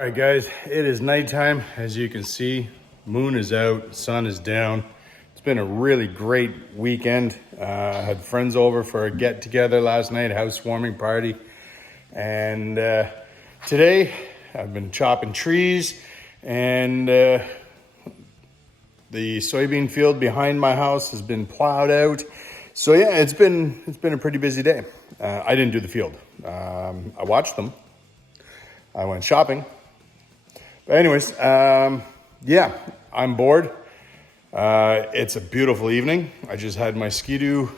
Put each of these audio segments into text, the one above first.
All right, guys, it is nighttime. As you can see, moon is out, sun is down. It's been a really great weekend. Had friends over for a get together last night, housewarming party. And today I've been chopping trees, and the soybean field behind my house has been plowed out. So yeah, it's been a pretty busy day. I didn't do the field. I watched them. I went shopping. But anyways, yeah, I'm bored. It's a beautiful evening. I just had my Ski-Doo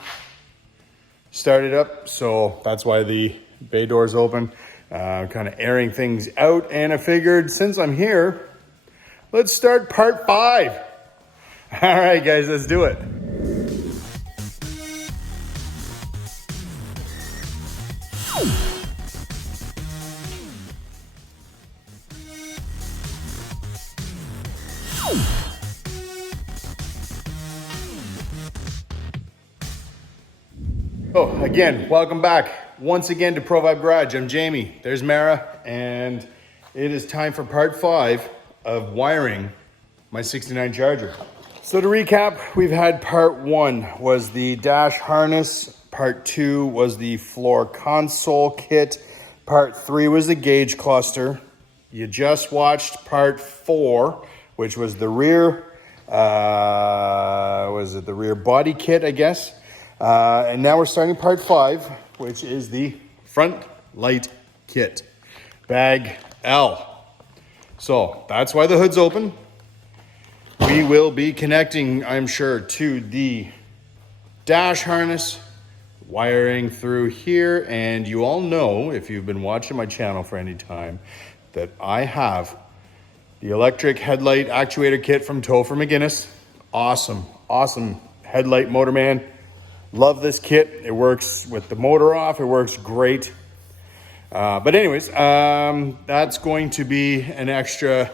started up, so that's why the bay door's open. Kind of airing things out, and I figured since I'm here, let's start part 5. All right, guys, let's do it. Oh, again, welcome back once again to Pro Vibe Garage. I'm Jamie, there's Mara, and it is time for part 5 of wiring my 69 Charger. So to recap, we've had part 1 was the dash harness, part 2 was the floor console kit, part 3 was the gauge cluster. You just watched part 4, which was the rear, the rear body kit, I guess. And now we're starting part 5, which is the front light kit, bag L. So that's why the hood's open. We will be connecting, I'm sure, to the dash harness, wiring through here. And you all know, if you've been watching my channel for any time, that I have the electric headlight actuator kit from Topher McGinnis. Awesome, awesome headlight motor, man. Love this kit. It works with the motor off. It works great. But anyways, that's going to be an extra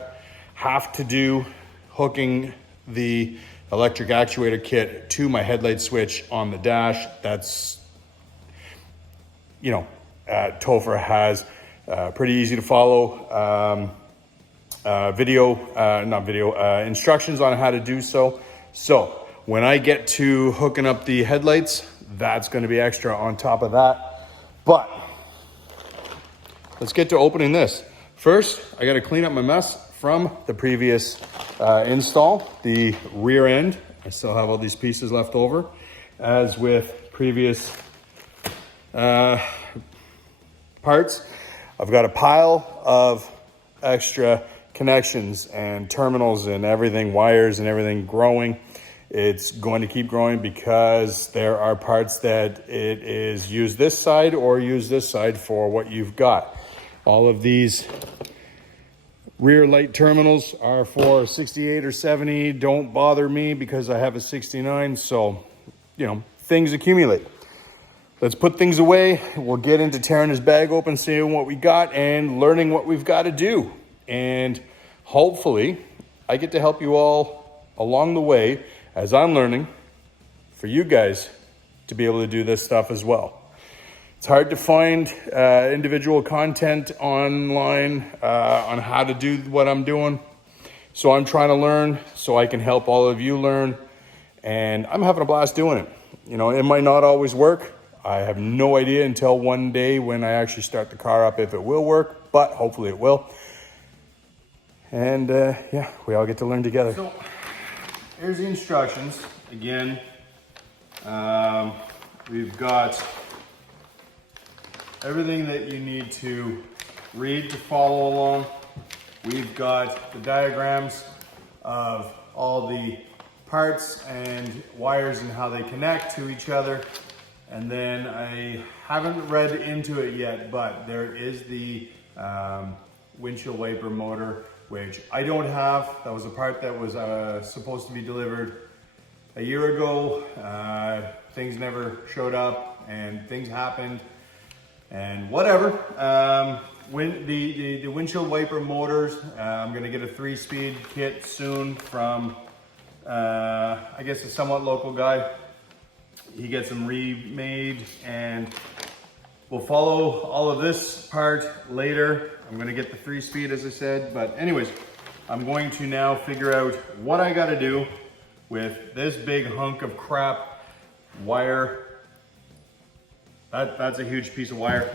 have to do hooking the electric actuator kit to my headlight switch on the dash. That's, you know, Topher has pretty easy to follow instructions on how to do so. So when I get to hooking up the headlights, that's going to be extra on top of that. But let's get to opening this. First, I got to clean up my mess from the previous install, the rear end. I still have all these pieces left over. As with previous parts, I've got a pile of extra connections and terminals and everything, wires and everything growing. It's going to keep growing because there are parts that it is use this side or use this side for what you've got. All of these rear light terminals are for 68 or 70. Don't bother me because I have a 69. So, you know, things accumulate. Let's put things away. We'll get into tearing this bag open, seeing what we got and learning what we've got to do. And hopefully I get to help you all along the way as I'm learning, for you guys to be able to do this stuff as well. It's hard to find individual content online on how to do what I'm doing. So I'm trying to learn so I can help all of you learn. And I'm having a blast doing it. You know, it might not always work. I have no idea until one day when I actually start the car up if it will work, but hopefully it will. And yeah, we all get to learn together. So, here's the instructions. Again, we've got everything that you need to read to follow along. We've got the diagrams of all the parts and wires and how they connect to each other. And then I haven't read into it yet, but there is the windshield wiper motor, which I don't have. That was a part that was supposed to be delivered a year ago. Things never showed up and things happened and whatever. When the windshield wiper motors, I'm gonna get a 3-speed kit soon from, I guess, a somewhat local guy. He gets them remade, and we'll follow all of this part later. I'm gonna get the 3-speed as I said, but anyways, I'm going to now figure out what I gotta do with this big hunk of crap wire. That's a huge piece of wire.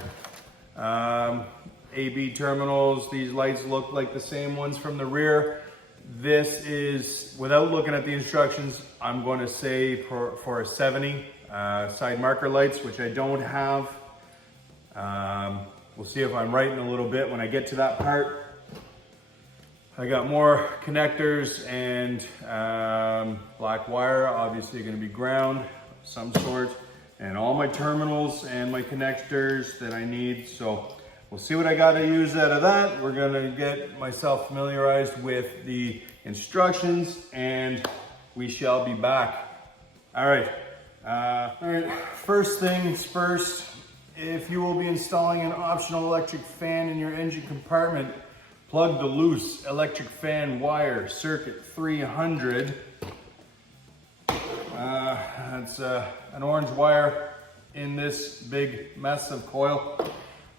AB terminals, these lights look like the same ones from the rear. This is, without looking at the instructions, I'm going to say for a 70 side marker lights, which I don't have. We'll see if I'm right in a little bit when I get to that part. I got more connectors and black wire, obviously going to be ground of some sort, and all my terminals and my connectors that I need. So we'll see what I got to use out of that. We're going to get myself familiarized with the instructions and we shall be back. All right. First things first, if you will be installing an optional electric fan in your engine compartment, plug the loose electric fan wire, circuit 300. That's an orange wire in this big mess of coil.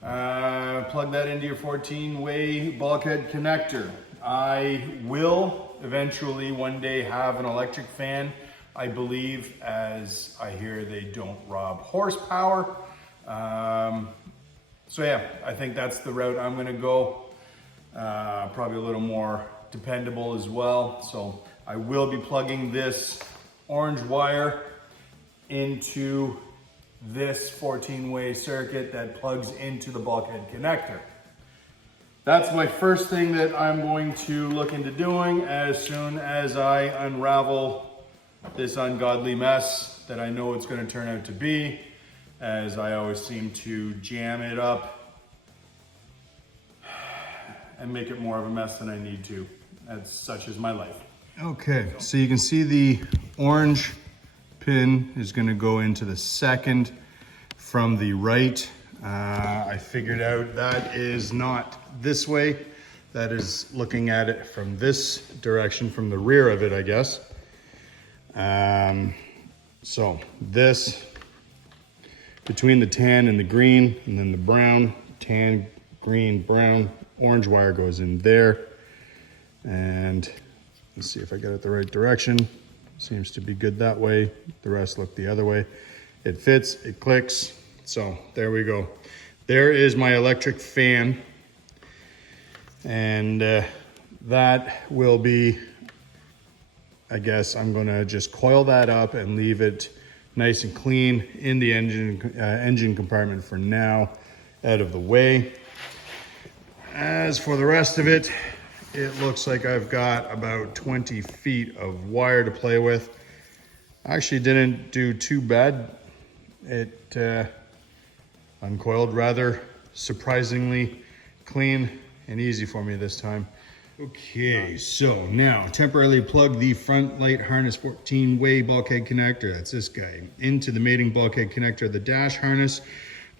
Plug that into your 14-way bulkhead connector. I will eventually one day have an electric fan, I believe, as I hear they don't rob horsepower. So yeah, I think that's the route I'm gonna go. Probably a little more dependable as well. So I will be plugging this orange wire into this 14-way circuit that plugs into the bulkhead connector. That's my first thing that I'm going to look into doing as soon as I unravel this ungodly mess that I know it's going to turn out to be, as I always seem to jam it up and make it more of a mess than I need to. That's such is my life. Okay, so you can see the orange pin is going to go into the second from the right. I figured out that is not this way. That is looking at it from this direction, from the rear of it, I guess. So this, between the tan and the green, and then the brown, tan, green, brown, orange wire goes in there. And let's see if I get it the right direction. Seems to be good that way. The rest look the other way. It fits, it clicks. So there we go. There is my electric fan. And that will be, I guess I'm gonna just coil that up and leave it nice and clean in the engine compartment for now, out of the way. As for the rest of it, it looks like I've got about 20 feet of wire to play with. Actually didn't do too bad. It uncoiled rather surprisingly clean and easy for me this time. Okay, so now temporarily plug the front light harness 14-way bulkhead connector, that's this guy, into the mating bulkhead connector of the dash harness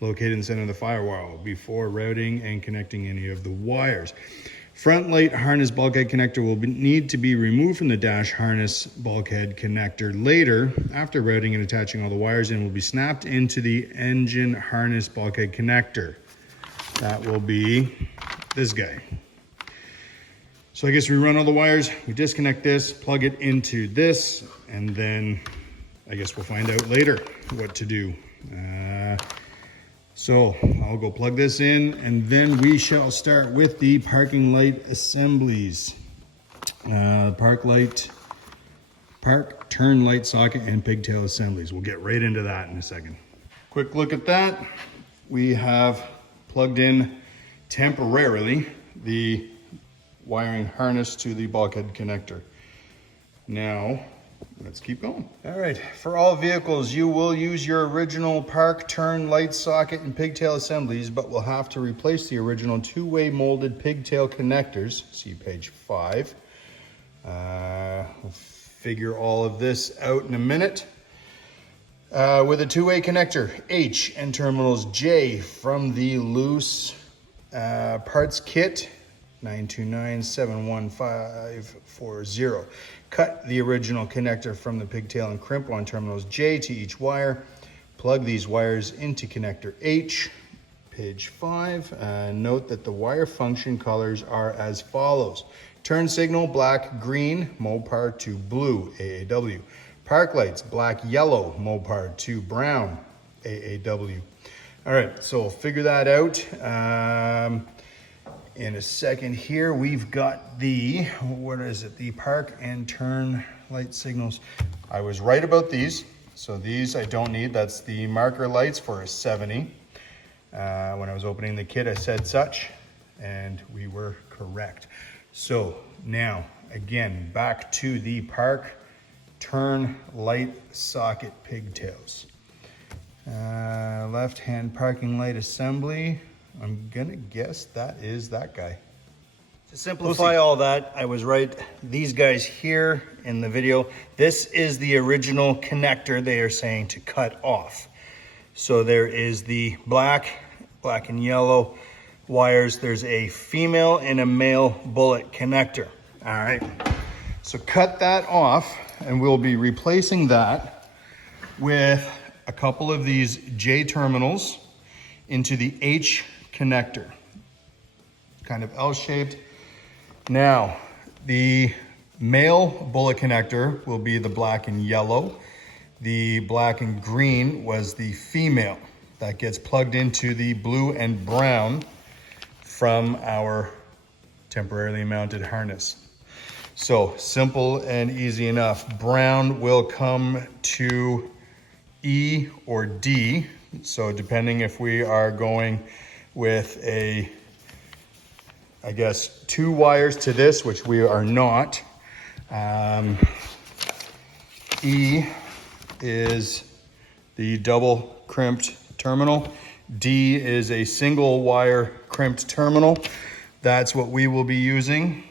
located in the center of the firewall before routing and connecting any of the wires. Front light harness bulkhead connector will need to be removed from the dash harness bulkhead connector later. After routing and attaching all the wires in, will be snapped into the engine harness bulkhead connector. That will be this guy. So I guess we run all the wires, we disconnect this, plug it into this, and then I guess we'll find out later what to do. So I'll go plug this in, and then we shall start with the parking light assemblies. Park turn light socket and pigtail assemblies. We'll get right into that in a second. Quick look at that. We have plugged in temporarily the wiring harness to the bulkhead connector. Now, let's keep going. All right, for all vehicles, you will use your original park, turn, light socket, and pigtail assemblies, but will have to replace the original 2-way molded pigtail connectors. See page 5. We'll figure all of this out in a minute. With a 2-way connector, H, and terminals J from the loose parts kit, 929-71540. Cut the original connector from the pigtail and crimp on terminals J to each wire. Plug these wires into connector H. Page 5, note that the wire function colors are as follows. Turn signal, black, green, Mopar to blue, AAW. Park lights, black, yellow, Mopar to brown, AAW. All right, so we'll figure that out in a second here. We've got the, what is it? The park and turn light signals. I was right about these. So these I don't need. That's the marker lights for a 70. When I was opening the kit, I said such, and we were correct. So now, again, back to the park turn light socket pigtails. Left-hand parking light assembly. I'm gonna guess that is that guy. To simplify all that, I was right. These guys here in the video, this is the original connector they are saying to cut off. So there is the black and yellow wires. There's a female and a male bullet connector. All right, so cut that off, and we'll be replacing that with a couple of these J terminals into the H connector, kind of L-shaped. Now, the male bullet connector will be the black and yellow. The black and green was the female. That gets plugged into the blue and brown from our temporarily mounted harness. So simple and easy enough. Brown will come to E or D. So depending if we are going with a, I guess, 2 wires to this, which we are not. E is the double crimped terminal. D is a single wire crimped terminal. That's what we will be using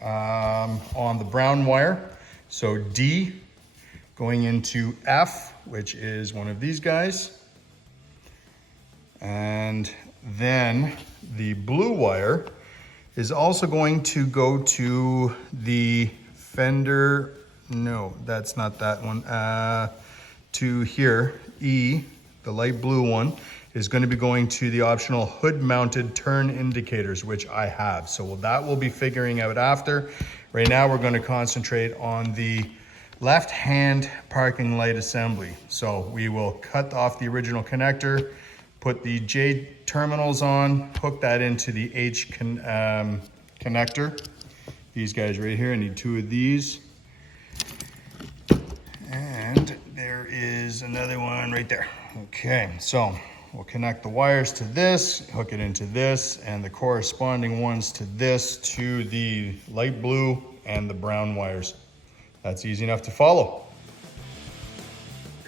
on the brown wire. So D going into F, which is one of these guys. And then the blue wire is also going to go to the fender. No, that's not that one. To here, E, the light blue one, is going to be going to the optional hood mounted turn indicators, which I have. So that we'll be figuring out after. Right now we're going to concentrate on the left hand parking light assembly. So we will cut off the original connector, put the J terminals on, hook that into the H connector. These guys right here, I need 2 of these. And there is another one right there. Okay, so we'll connect the wires to this, hook it into this, and the corresponding ones to this, to the light blue and the brown wires. That's easy enough to follow.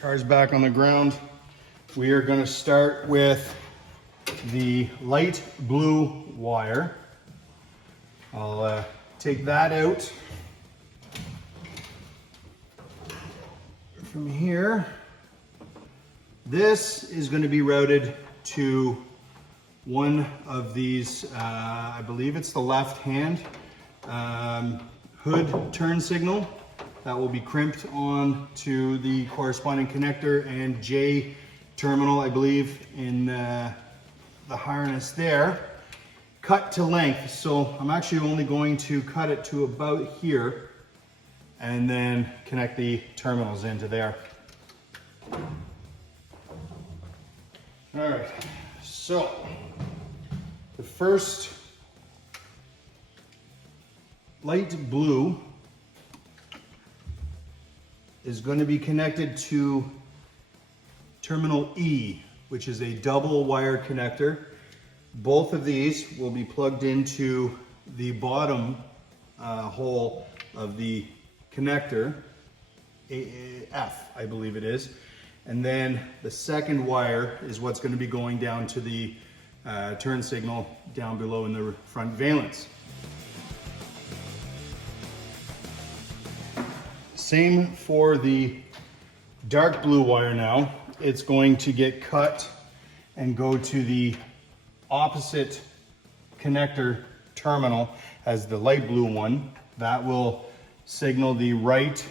Car's back on the ground. We are going to start with the light blue wire. I'll take that out. From here, this is going to be routed to one of these, I believe it's the left hand hood turn signal. That will be crimped on to the corresponding connector and J terminal, I believe, in the harness there. Cut to length, so I'm actually only going to cut it to about here and then connect the terminals into there. All right, so the first light blue is going to be connected to terminal E, which is a double wire connector. Both of these will be plugged into the bottom hole of the connector, F, I believe it is. And then the second wire is what's going to be going down to the turn signal down below in the front valence. Same for the dark blue wire now. It's going to get cut and go to the opposite connector terminal as the light blue one. That will signal the right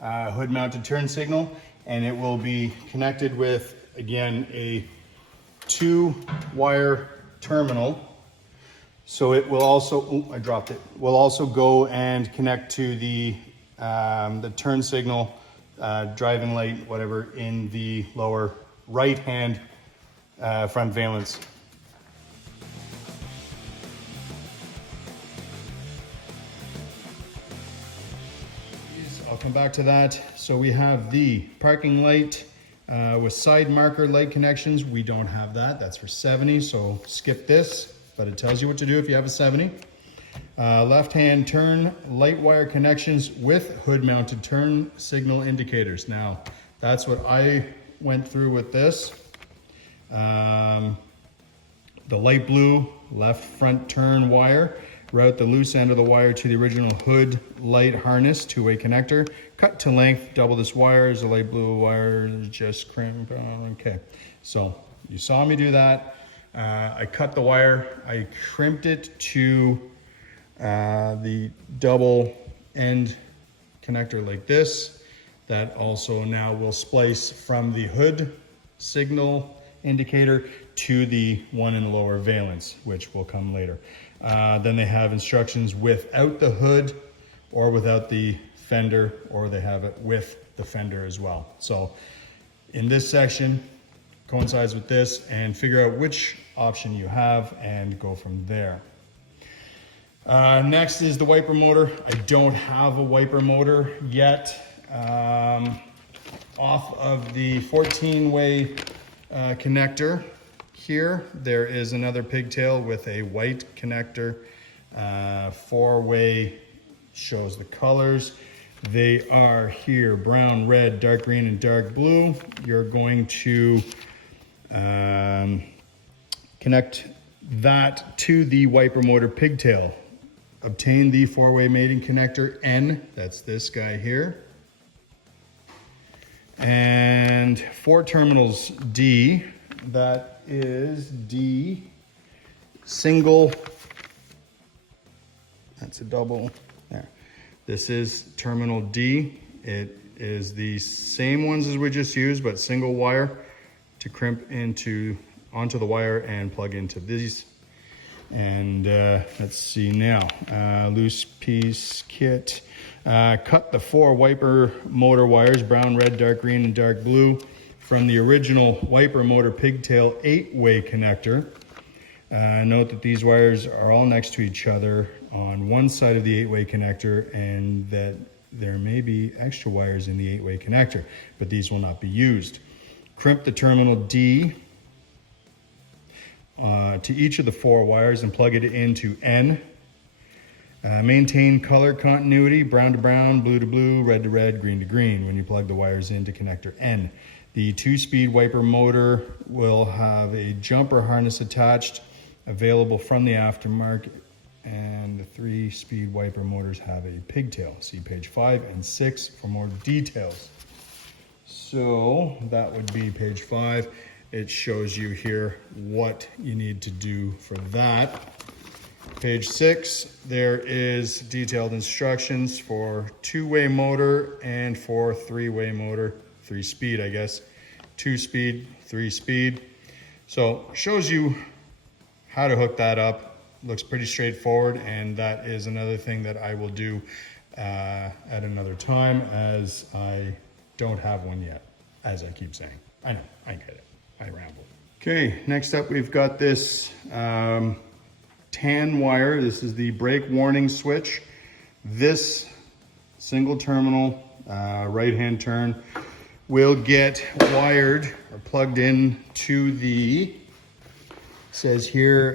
hood mounted turn signal, and it will be connected with, again, a 2-wire terminal. So it will also, oh, I dropped it. Will also go and connect to the turn signal, driving light, whatever, in the lower right-hand front valence. I'll come back to that. So we have the parking light with side marker light connections. We don't have that. That's for 70, so skip this, but it tells you what to do if you have a 70. Left-hand turn light wire connections with hood-mounted turn signal indicators. Now, that's what I went through with this. The light blue left front turn wire. Route the loose end of the wire to the original hood light harness, 2-way connector. Cut to length, double this wire. The light blue wire just crimp. Okay, so you saw me do that. I cut the wire. I crimped it to the double end connector like this. That also now will splice from the hood signal indicator to the one in the lower valence, which will come later. Then they have instructions without the hood or without the fender, or they have it with the fender as well. So in this section, coincides with this, and figure out which option you have and go from there. Next is the wiper motor. I don't have a wiper motor yet. Off of the 14-way connector here, there is another pigtail with a white connector. 4-way shows the colors. They are here: brown, red, dark green, and dark blue. You're going to connect that to the wiper motor pigtail. Obtain the 4-way mating connector N, that's this guy here. And 4 terminals D, that is D, single, that's a double, there. This is terminal D. It is the same ones as we just used, but single wire to crimp onto the wire and plug into these. And let's see now, loose piece kit. Cut the 4 wiper motor wires, brown, red, dark green, and dark blue, from the original wiper motor pigtail 8-way connector. Note that these wires are all next to each other on one side of the 8-way connector, and that there may be extra wires in the 8-way connector, but these will not be used. Crimp the terminal D to each of the 4 wires and plug it into N. Maintain color continuity, brown to brown, blue to blue, red to red, green to green when you plug the wires into connector N. The 2-speed wiper motor will have a jumper harness attached, available from the aftermarket, and the 3-speed wiper motors have a pigtail. See page 5 and 6 for more details. So that would be page 5. It shows you here what you need to do for that. Page 6, there is detailed instructions for 2-way motor and for 3-way motor, 3-speed, I guess. 2-speed, 3-speed. So shows you how to hook that up. Looks pretty straightforward, and that is another thing that I will do at another time, as I don't have one yet, as I keep saying. I know, I get it. I ramble. Okay, next up we've got this tan wire. This is the brake warning switch. This single terminal right-hand turn will get wired or plugged in to the, says here,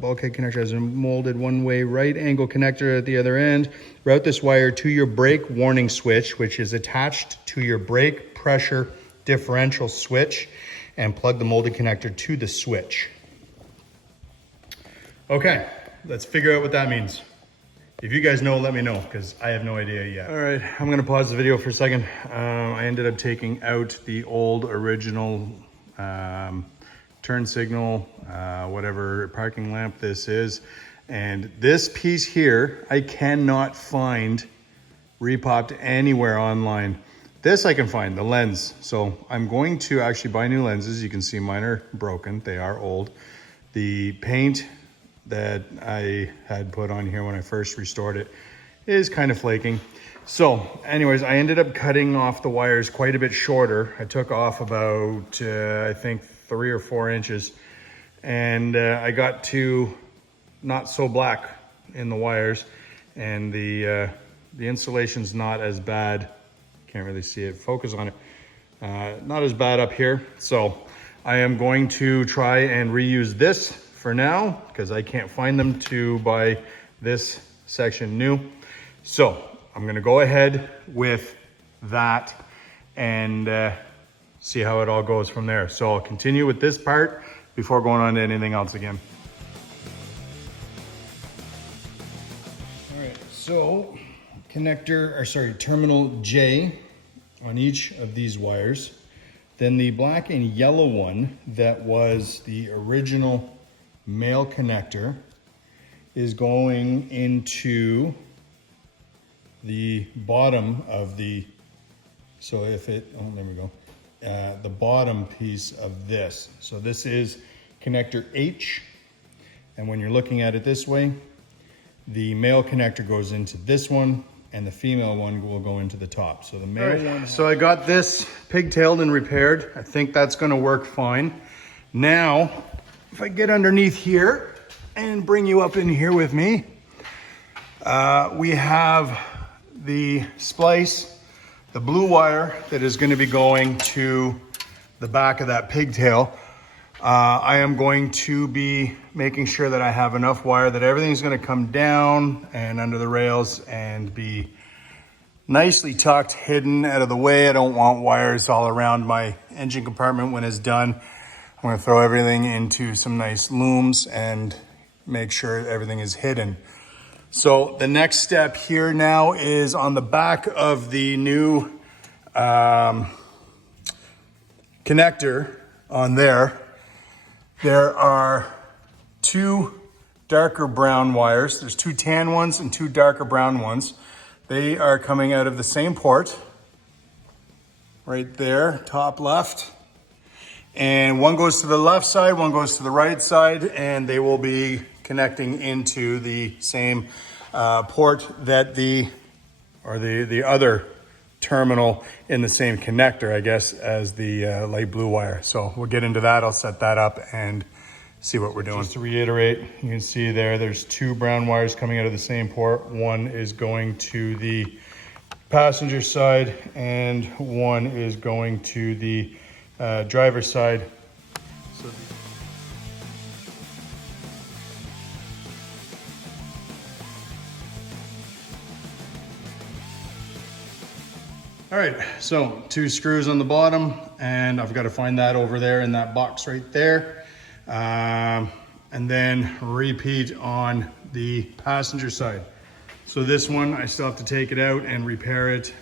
bulkhead connector has a molded 1-way right angle connector at the other end. Route this wire to your brake warning switch, which is attached to your brake pressure differential switch, and plug the molded connector to the switch. Okay, let's figure out what that means. If you guys know, let me know, because I have no idea yet. All right, I'm gonna pause the video for a second. I ended up taking out the old original turn signal, whatever parking lamp this is. And this piece here, I cannot find repopped anywhere online. this I can find, the lens. So I'm going to actually buy new lenses. You can see mine are broken. They are old. The paint that I had put on here when I first restored it is kind of flaking. So anyways, I ended up cutting off the wires quite a bit shorter. I took off about, I think 3 or 4 inches. And I got to not so black in the wires. And the insulation's not as bad. Can't really see it, focus on it. Not as bad up here. So I am going to try and reuse this for now because I can't find them to buy this section new. So I'm gonna go ahead with that and see how it all goes from there. So I'll continue with this part before going on to anything else again. All right, so terminal J on each of these wires. Then the black and yellow one that was the original male connector is going into the bottom of the, so if it, oh, there we go. The bottom piece of this. So this is connector H. And when you're looking at it this way, the male connector goes into this one and the female one will go into the top. So the male one. So I got this pigtailed and repaired. I think that's gonna work fine. Now, if I get underneath here and bring you up in here with me, we have the splice, the blue wire that is going to be going to the back of that pigtail. I am going to be making sure that I have enough wire that everything's going to come down and under the rails and be nicely tucked, hidden out of the way. I don't want wires all around my engine compartment when it's done. I'm going to throw everything into some nice looms and make sure everything is hidden. So the next step here now is on the back of the new connector on there. There are 2 darker brown wires. There's 2 tan ones and 2 darker brown ones. They are coming out of the same port right there, top left. And one goes to the left side, one goes to the right side, and they will be connecting into the same port that the other terminal in the same connector, I guess, as the light blue wire. So we'll get into that. I'll set that up and see what we're doing. Just to reiterate, you can see there's 2 brown wires coming out of the same port. One is going to the passenger side and one is going to the driver's side. So all right, so 2 screws on the bottom, and I've got to find that over there in that box right there. And then repeat on the passenger side. So this one, I still have to take it out and repair it.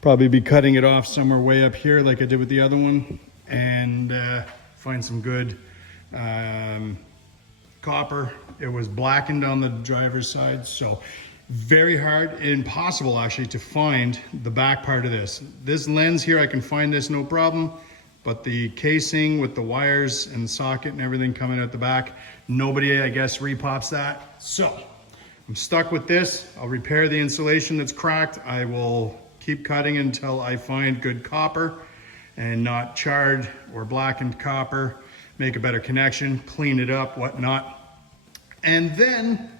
Probably be cutting it off somewhere way up here like I did with the other one, and find some good copper. It was blackened on the driver's side, so very hard, impossible actually, to find the back part of this. This lens here, I can find this no problem, but the casing with the wires and the socket and everything coming out the back, nobody, I guess, repops that. So I'm stuck with this. I'll repair the insulation that's cracked. I will keep cutting until I find good copper and not charred or blackened copper, make a better connection, clean it up, whatnot. And then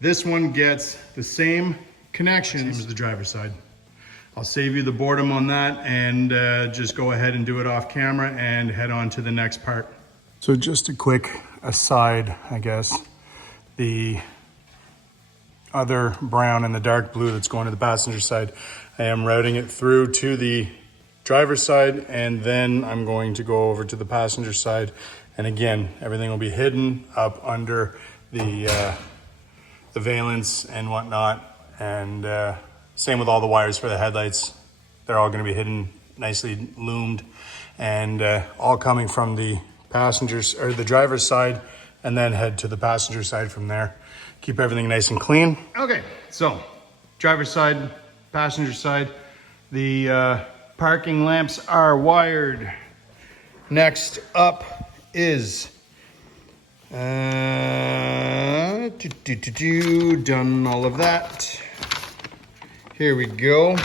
this one gets the same connections as the driver's side. I'll save you the boredom on that and just go ahead and do it off camera and head on to the next part. So just a quick aside, I guess. The other brown and the dark blue that's going to the passenger side, I am routing it through to the driver's side, and then I'm going to go over to the passenger side. And again, everything will be hidden up under the valence and whatnot. And same with all the wires for the headlights. They're all going to be hidden, nicely loomed, and all coming from the passengers or the driver's side, and then head to the passenger side from there. Keep everything nice and clean. Okay, so driver's side, passenger side, The parking lamps are wired. Next up is done all of that. Here we go.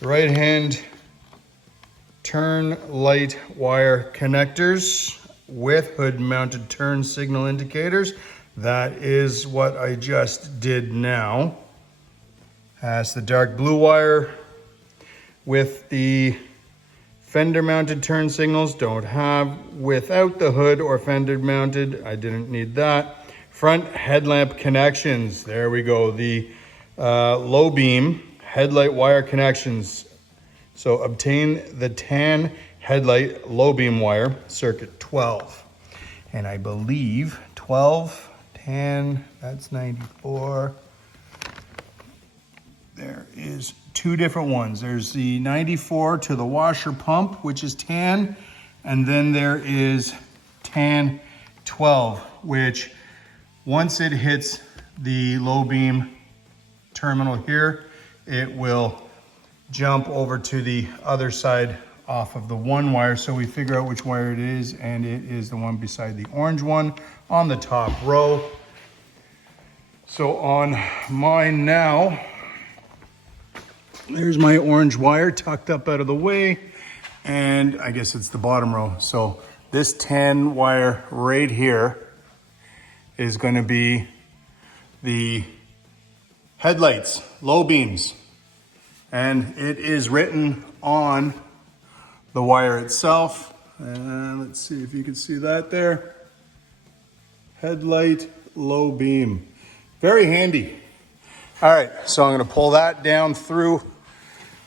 Right hand turn light wire connectors with hood mounted turn signal indicators. That is what I just did now. That's the dark blue wire with the fender mounted turn signals. Don't have without the hood or fender mounted. I didn't need that. Front headlamp connections. There we go. The low beam headlight wire connections. So obtain the tan headlight low beam wire, circuit 12. And I believe 12, tan, that's 94. There is two different ones. There's the 94 to the washer pump, which is tan. And then there is tan 12, which once it hits the low beam terminal here, it will jump over to the other side off of the one wire. So we figure out which wire it is, and it is the one beside the orange one on the top row. So on mine now, there's my orange wire tucked up out of the way, and I guess it's the bottom row. So this tan wire right here is going to be the headlights, low beams. And it is written on the wire itself. Let's see if you can see that there. Headlight, low beam. Very handy. All right, so I'm gonna pull that down through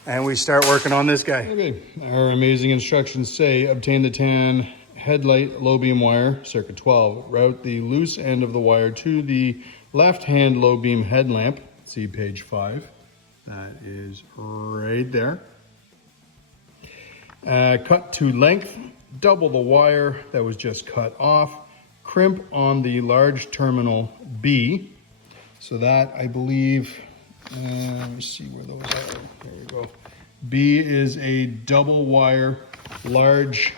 and we start working on this guy. Okay, our amazing instructions say obtain the tan headlight low beam wire, circuit 12. Route the loose end of the wire to the left-hand low beam headlamp. See page 5. That is right there. Cut to length, double the wire that was just cut off. Crimp on the large terminal B. So that, I believe, let me see where those are. There we go. B is a double wire, large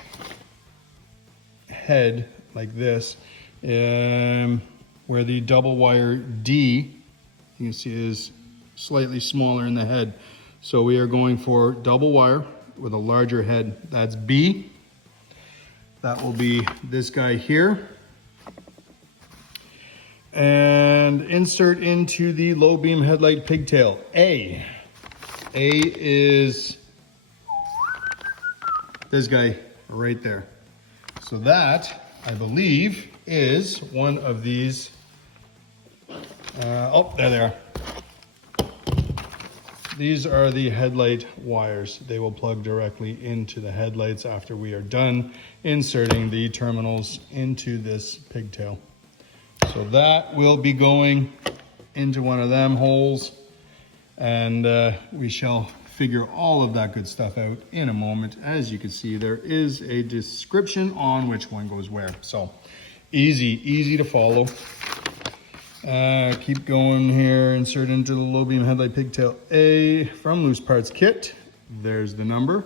head like this, where the double wire D, you can see, is slightly smaller in the head. So we are going for double wire with a larger head. That's B. That will be this guy here. And insert into the low beam headlight pigtail A. A is this guy right there. So that, I believe, is one of these. Oh, there they are. These are the headlight wires. They will plug directly into the headlights after we are done inserting the terminals into this pigtail. So that will be going into one of them holes, and we shall figure all of that good stuff out in a moment. As you can see, there is a description on which one goes where. So easy to follow. Keep going here, insert into the low beam headlight pigtail A from loose parts kit. There's the number.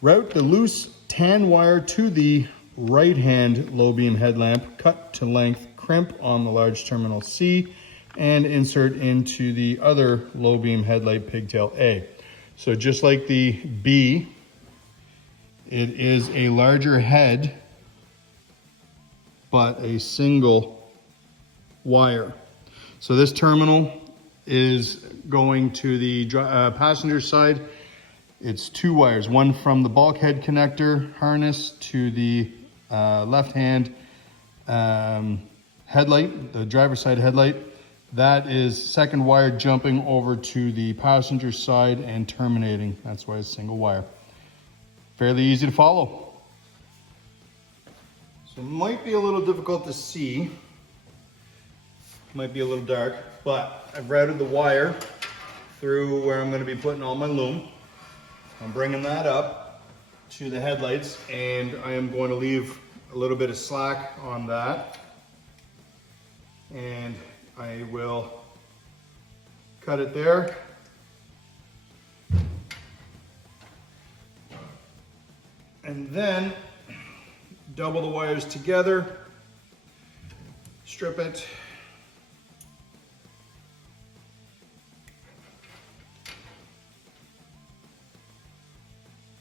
Route the loose tan wire to the right hand low beam headlamp, cut to length, crimp on the large terminal C, and insert into the other low beam headlight pigtail A. So just like the B, it is a larger head, but a single wire. So this terminal is going to the passenger side. It's two wires, one from the bulkhead connector harness to the left-hand headlight, the driver's side headlight. That is second wire jumping over to the passenger side and terminating. That's why it's single wire. Fairly easy to follow. So it might be a little difficult to see. Might be a little dark, but I've routed the wire through where I'm going to be putting all my loom. I'm bringing that up to the headlights, and I am going to leave a little bit of slack on that. And I will cut it there. And then double the wires together, strip it.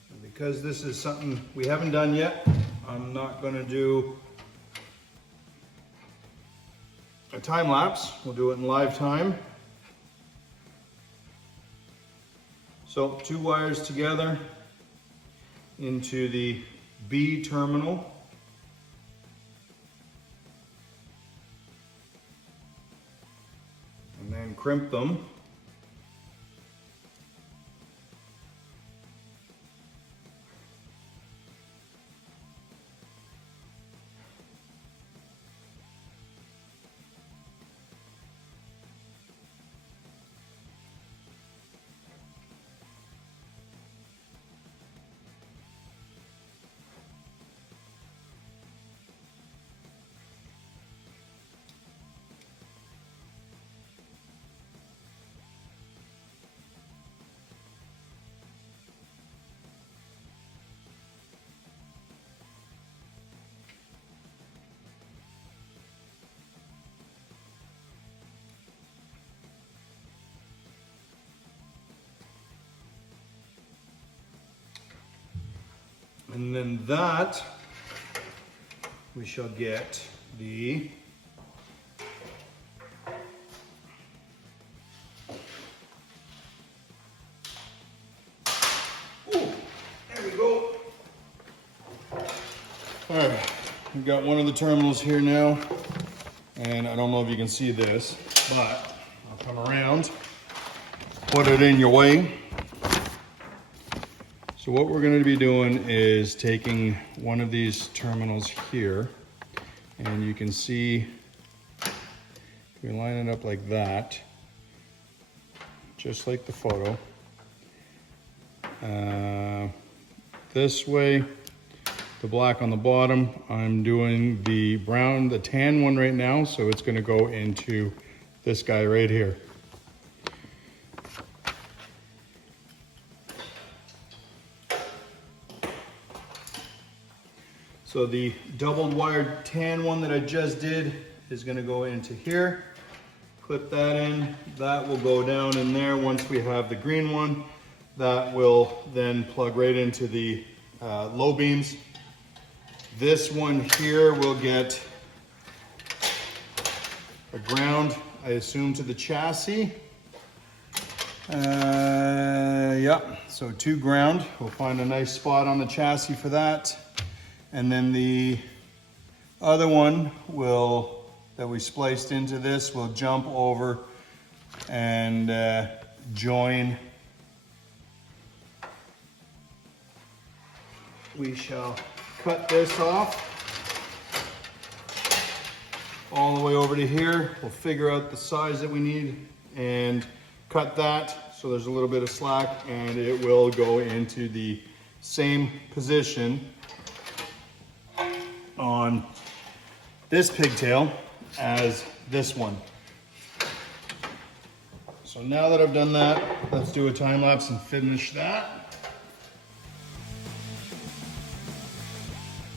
And because this is something we haven't done yet, I'm not going to do a time lapse. We'll do it in live time. So 2 wires together into the B terminal. And then crimp them. And then that, we shall get the there we go. All right, we've got one of the terminals here now, and I don't know if you can see this, but I'll come around, put it in your way. So what we're going to be doing is taking one of these terminals here, and you can see if we line it up like that, just like the photo. This way, the black on the bottom. I'm doing the brown, the tan one right now, so it's going to go into this guy right here. So the doubled wired tan one that I just did is going to go into here. Clip that in. That will go down in there. Once we have the green one, that will then plug right into the low beams. This one here will get a ground, I assume, to the chassis. Yeah, so 2 ground. We'll find a nice spot on the chassis for that. And then the other one that we spliced into this will jump over and join. We shall cut this off all the way over to here. We'll figure out the size that we need and cut that so there's a little bit of slack, and it will go into the same position on this pigtail as this one. So now that I've done that, let's do a time lapse and finish that.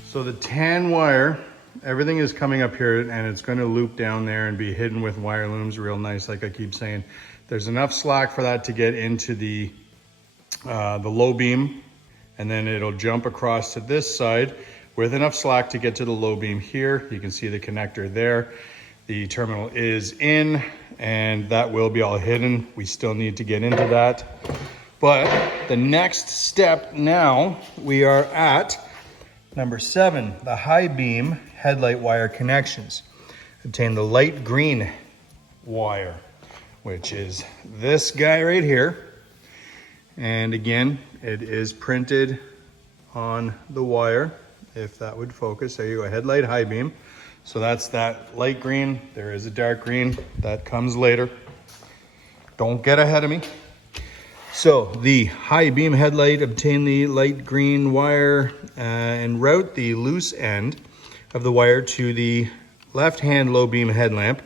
So the tan wire, everything is coming up here and it's going to loop down there and be hidden with wire looms real nice, like I keep saying. There's enough slack for that to get into the low beam, and then it'll jump across to this side with enough slack to get to the low beam here. You can see the connector there. The terminal is in, and that will be all hidden. We still need to get into that. But the next step now, we are at number 7, the high beam headlight wire connections. Obtain the light green wire, which is this guy right here. And again, it is printed on the wire. If that would focus, there you go, headlight high beam. So that's that light green. There is a dark green that comes later. Don't get ahead of me. So the high beam headlight, obtain the light green wire and route the loose end of the wire to the left-hand low beam headlamp.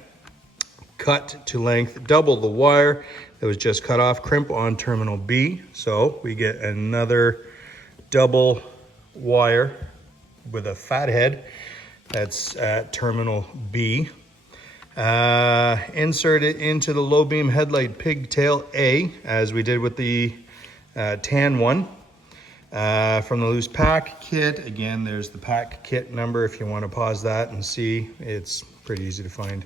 Cut to length, double the wire that was just cut off, crimp on terminal B. So we get another double wire with a fat head. That's at terminal B. Insert it into the low beam headlight pigtail A, as we did with the tan one. From the loose pack kit, again, there's the pack kit number if you want to pause that and see. It's pretty easy to find.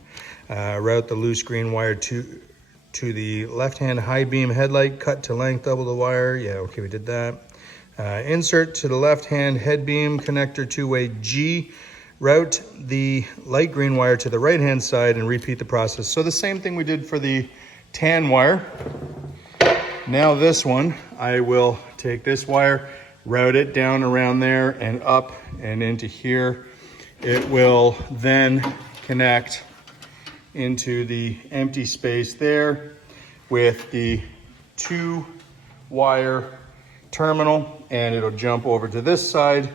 Route the loose green wire to the left-hand high beam headlight, cut to length, double the wire. Yeah, okay, we did that. Insert to the left-hand head beam connector two-way G. Route the light green wire to the right-hand side and repeat the process. So the same thing we did for the tan wire. Now this one, I will take this wire, route it down around there and up and into here. It will then connect into the empty space there with the 2-wire terminal, and it'll jump over to this side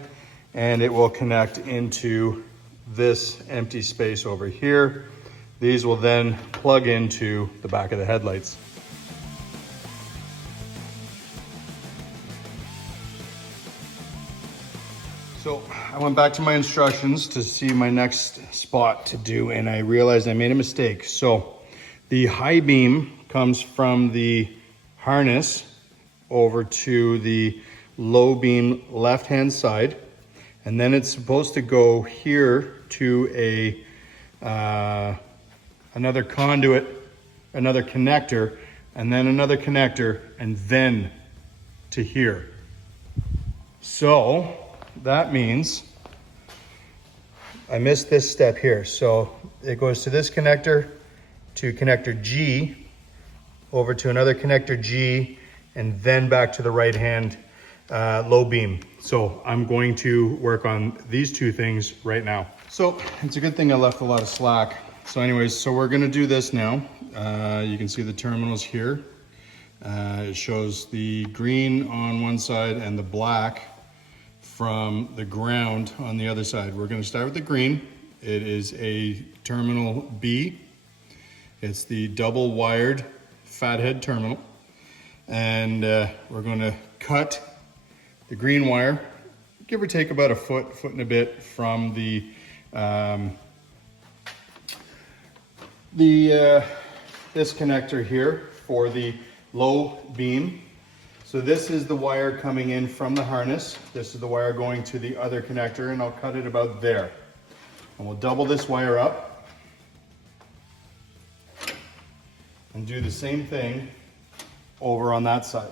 and it will connect into this empty space over here. These will then plug into the back of the headlights. So I went back to my instructions to see my next spot to do, and I realized I made a mistake. So the high beam comes from the harness over to the low beam left-hand side, and then it's supposed to go here to a another conduit, another connector, and then another connector, and then to here. So that means I missed this step here. So it goes to this connector, to connector G, over to another connector G, and then back to the right hand low beam. So I'm going to work on these two things right now. So it's a good thing I left a lot of slack. So anyways, so we're gonna do this now. You can see the terminals here. It shows the green on one side and the black from the ground on the other side. We're gonna start with the green. It is a terminal B. It's the double wired fathead terminal. And we're gonna cut the green wire, give or take about a foot and a bit from this connector here for the low beam. So this is the wire coming in from the harness. This is the wire going to the other connector, and I'll cut it about there. And we'll double this wire up and do the same thing over on that side.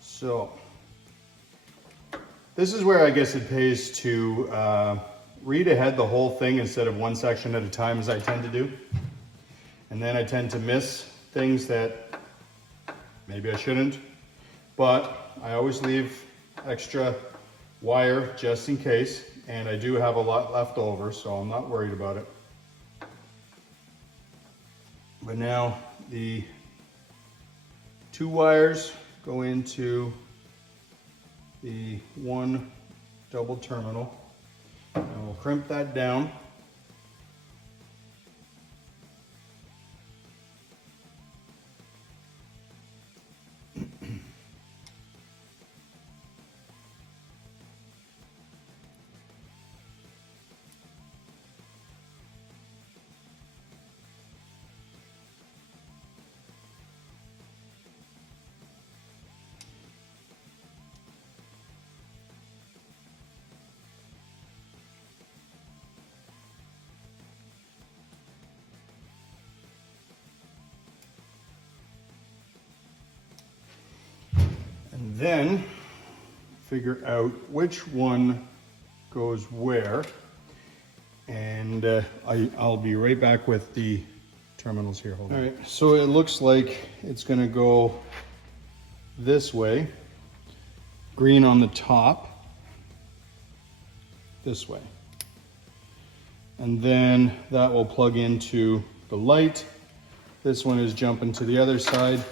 So this is where I guess it pays to read ahead the whole thing instead of one section at a time, as I tend to do. And then I tend to miss things that maybe I shouldn't, but I always leave extra wire just in case, and I do have a lot left over, so I'm not worried about it. But now the 2 wires go into the 1 double terminal, and we'll crimp that down. And then figure out which one goes where, and I'll be right back with the terminals here. Hold on. All right, so it looks like it's gonna go this way, green on the top, this way. And then that will plug into the light. This one is jumping to the other side.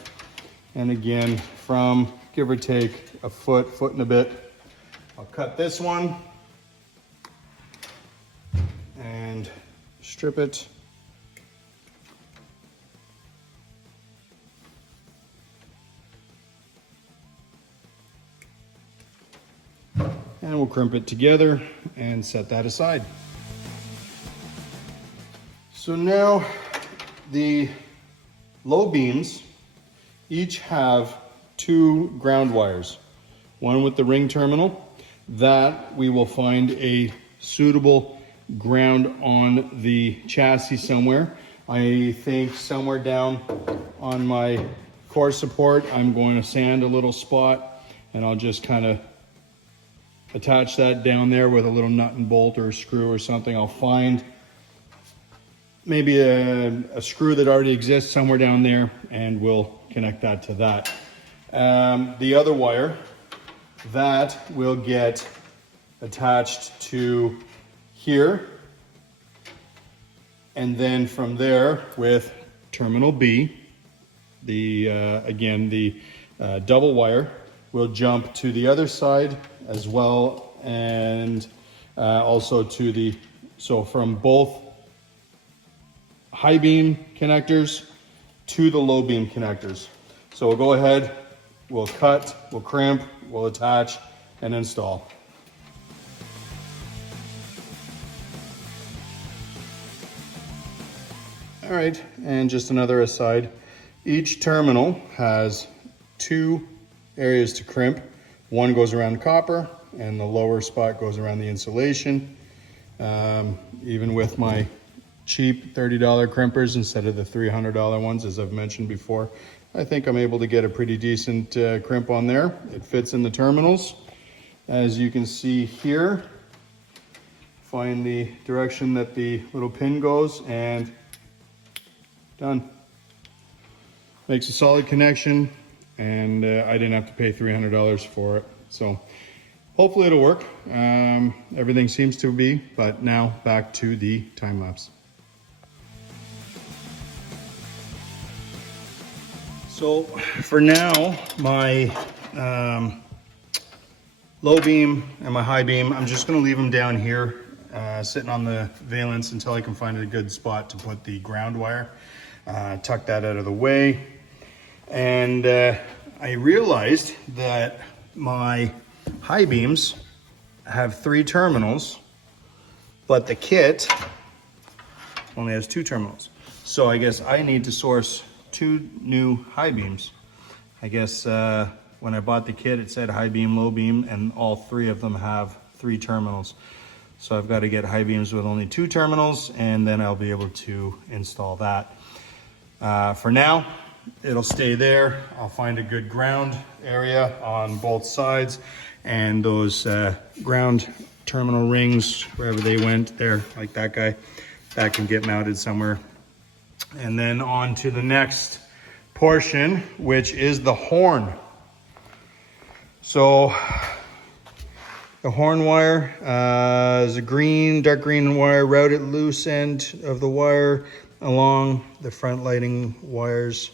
And again, from give or take a foot and a bit, I'll cut this one and strip it. we'll crimp it together and set that aside. So now the low beams each have 2 ground wires, one with the ring terminal that we will find a suitable ground on the chassis somewhere. I think somewhere down on my core support, I'm going to sand a little spot, and I'll just kind of attach that down there with a little nut and bolt or a screw or something. I'll find maybe a screw that already exists somewhere down there, and we'll connect that to that. The other wire, that will get attached to here, and then from there with terminal B, again the double wire will jump to the other side as well, and also to the, so from both high beam connectors to the low beam connectors. So we'll go ahead, we'll cut, we'll crimp, we'll attach and install. All right, and just another aside, each terminal has 2 areas to crimp. One goes around copper and the lower spot goes around the insulation. Even with my cheap $30 crimpers instead of the $300 ones, as I've mentioned before, I think I'm able to get a pretty decent crimp on there. It fits in the terminals. As you can see here, find the direction that the little pin goes and done. Makes a solid connection, and I didn't have to pay $300 for it. So hopefully it'll work. Everything seems to be, but now back to the time lapse. So for now, my low beam and my high beam, I'm just gonna leave them down here, sitting on the valence until I can find a good spot to put the ground wire. Tuck that out of the way. And I realized that my high beams have 3 terminals, but the kit only has 2 terminals. So I guess I need to source 2 new high beams. I guess when I bought the kit, it said high beam, low beam, and all 3 of them have 3 terminals. So I've got to get high beams with only 2 terminals, and then I'll be able to install that. For now, it'll stay there. I'll find a good ground area on both sides, and those ground terminal rings, wherever they went there, like that guy, that can get mounted somewhere. And then on to the next portion, which is the horn. So the horn wire is a green, dark green wire, routed loose end of the wire along the front lighting wires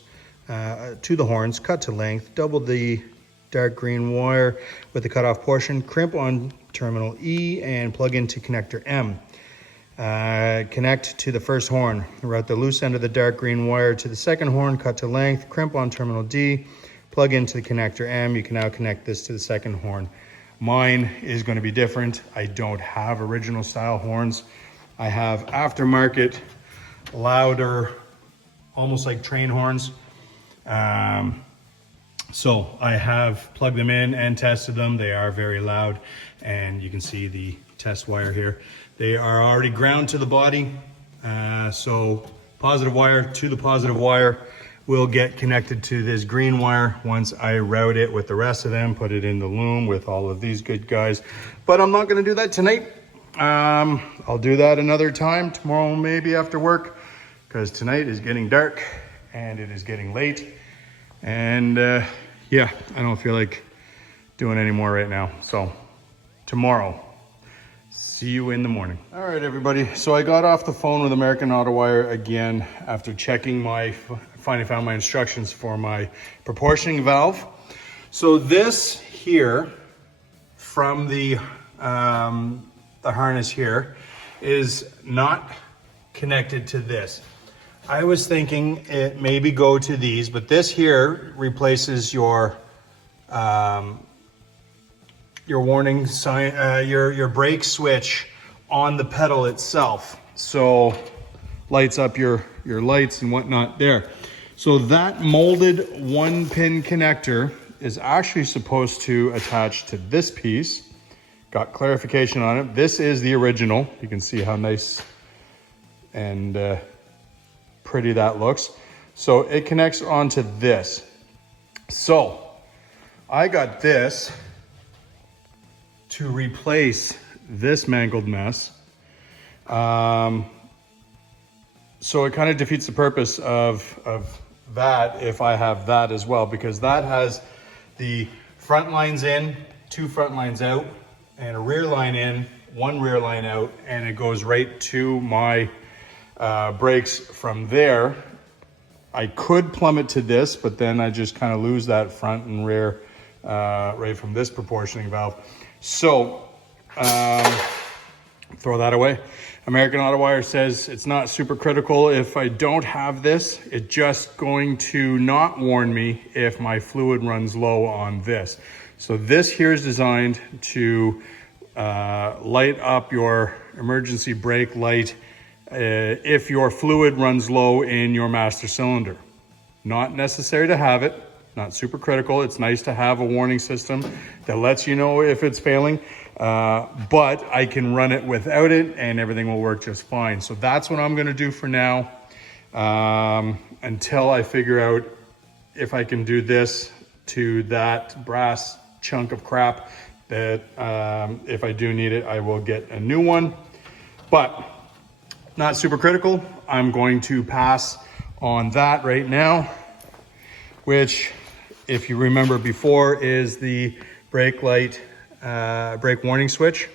to the horns, cut to length, double the dark green wire with the cutoff portion, crimp on terminal E and plug into connector M. Connect to the first horn, route the loose end of the dark green wire to the second horn, cut to length, crimp on terminal D, plug into the connector M. You can now connect this to the second horn. Mine is going to be different. I don't have original style horns. I have aftermarket, louder, almost like train horns. So I have plugged them in and tested them. They are very loud, and you can see the test wire here. They are already ground to the body. So positive wire to the positive wire will get connected to this green wire once I route it with the rest of them, put it in the loom with all of these good guys. But I'm not gonna do that tonight. I'll do that another time, tomorrow maybe after work, because tonight is getting dark and it is getting late. And yeah, I don't feel like doing any more right now. So tomorrow, see you in the morning. All right, everybody. So I got off the phone with American Autowire again after checking finally found my instructions for my proportioning valve. So this here from the harness here is not connected to this. I was thinking it maybe go to these, but this here replaces your your warning sign, your brake switch on the pedal itself. So lights up your lights and whatnot there. So that molded 1-pin connector is actually supposed to attach to this piece. Got clarification on it. This is the original. You can see how nice and pretty that looks. So it connects onto this. So I got this to replace this mangled mess. So it kind of defeats the purpose of that if I have that as well, because that has the front lines in, 2 front lines out, and a rear line in, 1 rear line out, and it goes right to my brakes from there. I could plumb it to this, but then I just kind of lose that front and rear right from this proportioning valve. So throw that away. American Autowire says it's not super critical if I don't have this. It's just going to not warn me if my fluid runs low on this. So this here is designed to light up your emergency brake light if your fluid runs low in your master cylinder. Not necessary to have it, not super critical. It's nice to have a warning system that lets you know if it's failing. But I can run it without it and everything will work just fine. So that's what I'm gonna do for now, until I figure out if I can do this to that brass chunk of crap that if I do need it, I will get a new one. But not super critical. I'm going to pass on that right now, which, if you remember before, is the brake light brake warning switch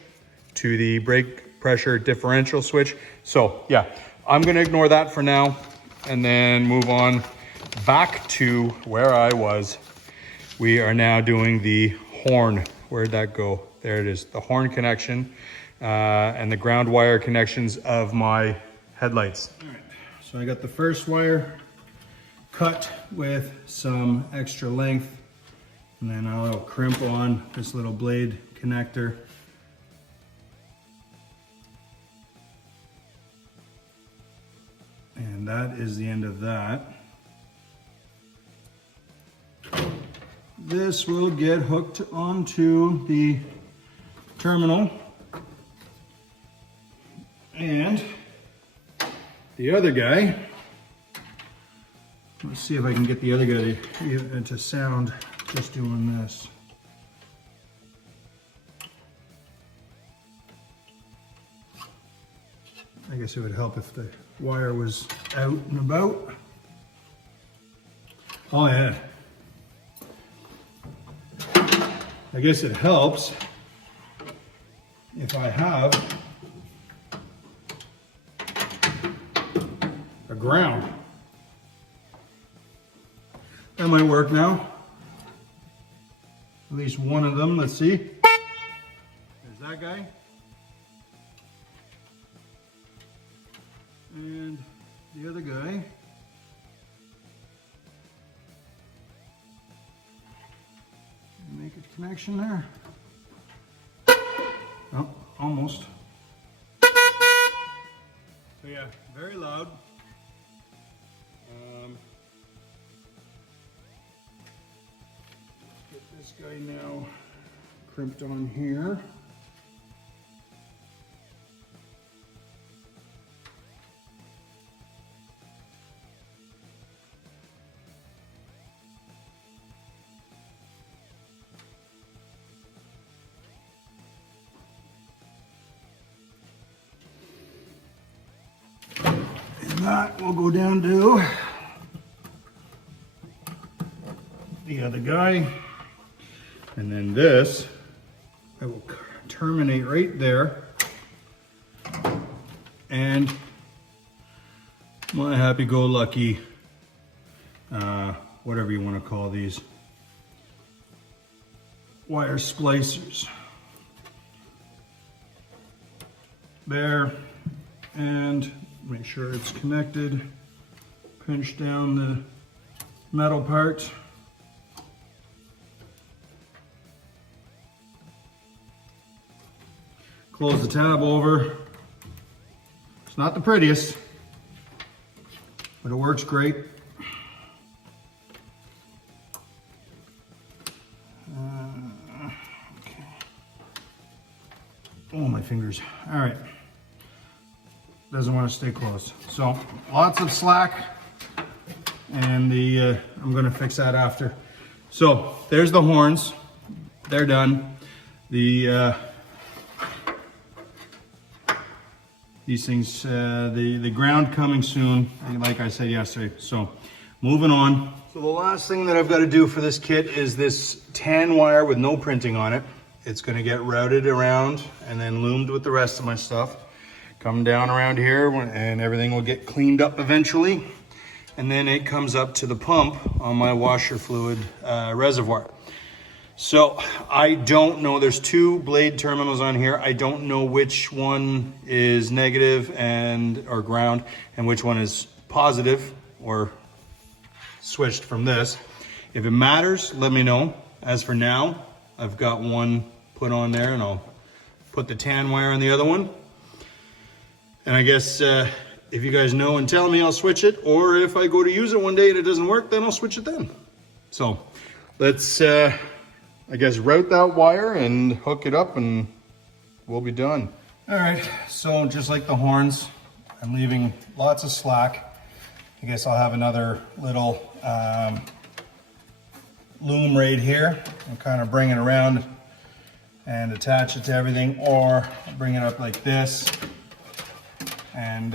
to the brake pressure differential switch. So yeah, I'm gonna ignore that for now and then move on back to where I was. We are now doing the horn. Where'd that go? There it is, the horn connection and the ground wire connections of my headlights. All right, so I got the first wire cut with some extra length, and then I'll crimp on this little blade connector. And that is the end of that. This will get hooked onto the terminal. And the other guy, let's see if I can get the other guy to sound just doing this. I guess it would help if the wire was out and about. Oh yeah. I guess it helps if I have a ground. That might work now. At least one of them, let's see. There's that guy. And the other guy. Make a connection there. Oh, almost. So yeah, very loud. Get this guy now crimped on here. That will go down to the other guy, and then this I will terminate right there, and my happy-go-lucky whatever you want to call these wire splicers there, and make sure it's connected. Pinch down the metal part. Close the tab over. It's not the prettiest, but it works great. Okay. Oh, my fingers. All right. Doesn't want to stay closed. So lots of slack, and I'm going to fix that after. So there's the horns. They're done. These things, the ground coming soon, like I said yesterday. So moving on. So the last thing that I've got to do for this kit is this tan wire with no printing on it. It's going to get routed around and then loomed with the rest of my stuff. Come down around here and everything will get cleaned up eventually. And then it comes up to the pump on my washer fluid reservoir. So I don't know, there's two blade terminals on here. I don't know which one is negative or ground and which one is positive or switched from this. If it matters, let me know. As for now, I've got one put on there and I'll put the tan wire on the other one. And I guess if you guys know and tell me, I'll switch it. Or if I go to use it one day and it doesn't work, then I'll switch it then. So let's, I guess, route that wire and hook it up and we'll be done. All right, so just like the horns, I'm leaving lots of slack. I guess I'll have another little loom right here and kind of bring it around and attach it to everything, or bring it up like this and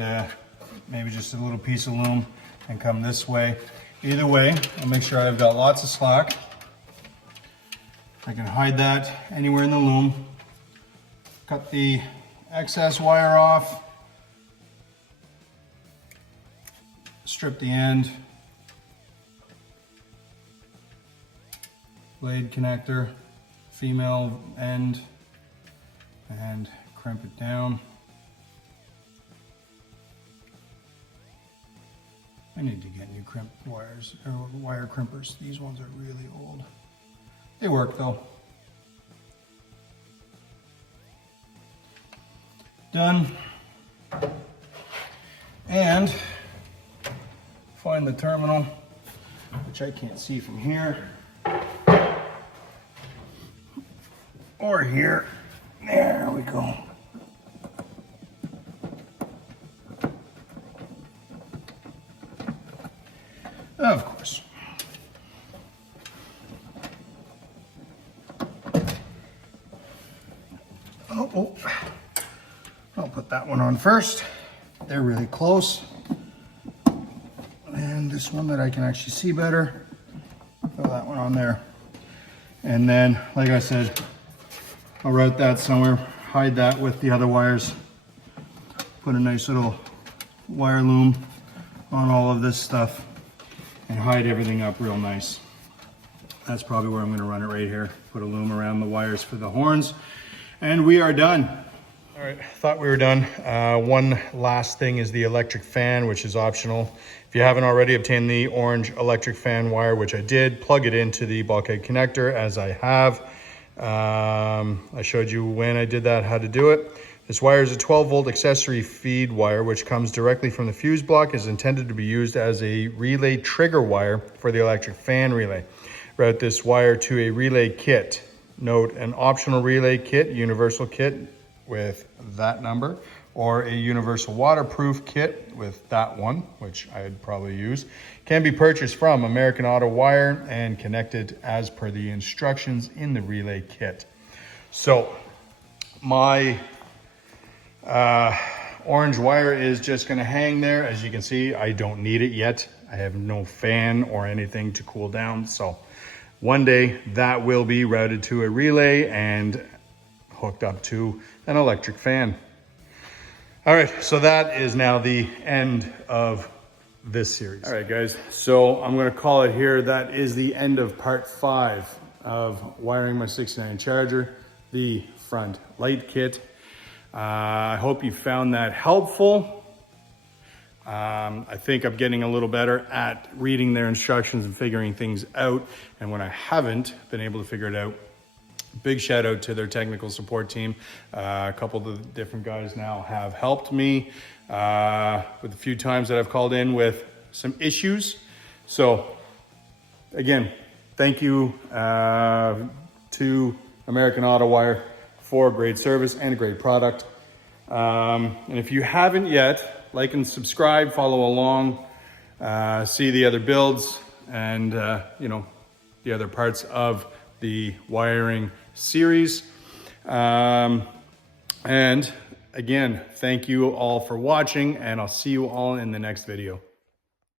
maybe just a little piece of loom and come this way. Either way, I'll make sure I've got lots of slack. I can hide that anywhere in the loom. Cut the excess wire off. Strip the end. Blade connector, female end, and crimp it down. I need to get new crimp wires, or wire crimpers. These ones are really old. They work though. Done. And find the terminal, which I can't see from here or here. There we go. Of course. Oh, I'll put that one on first. They're really close. And this one that I can actually see better, throw that one on there. And then, like I said, I'll route that somewhere, hide that with the other wires, put a nice little wire loom on all of this stuff, and hide everything up real nice. That's probably where I'm going to run it right here. Put a loom around the wires for the horns, and we are done. All right, thought we were done. One last thing is the electric fan, which is optional. If you haven't already obtained the orange electric fan wire, which I did, plug it into the bulkhead connector as I have. I showed you when I did that, how to do it. This wire is a 12-volt accessory feed wire, which comes directly from the fuse block, is intended to be used as a relay trigger wire for the electric fan relay. Route this wire to a relay kit. Note, an optional relay kit, universal kit with that number, or a universal waterproof kit with that one, which I'd probably use, can be purchased from American Autowire and connected as per the instructions in the relay kit. So my orange wire is just going to hang there. As you can see, I don't need it yet. I have no fan or anything to cool down. So one day that will be routed to a relay and hooked up to an electric fan. All right, so that is now the end of this series. All right, guys, so I'm gonna call it here. That is the end of part 5 of wiring my 69 Charger, the front light kit. I hope you found that helpful. I think I'm getting a little better at reading their instructions and figuring things out. And when I haven't been able to figure it out, Big shout out to their technical support team. A couple of the different guys now have helped me with a few times that I've called in with some issues. So again, thank you to American Autowire for great service and a great product. And if you haven't yet, like and subscribe, follow along, see the other builds and you know, the other parts of the wiring series. And again, thank you all for watching, and I'll see you all in the next video.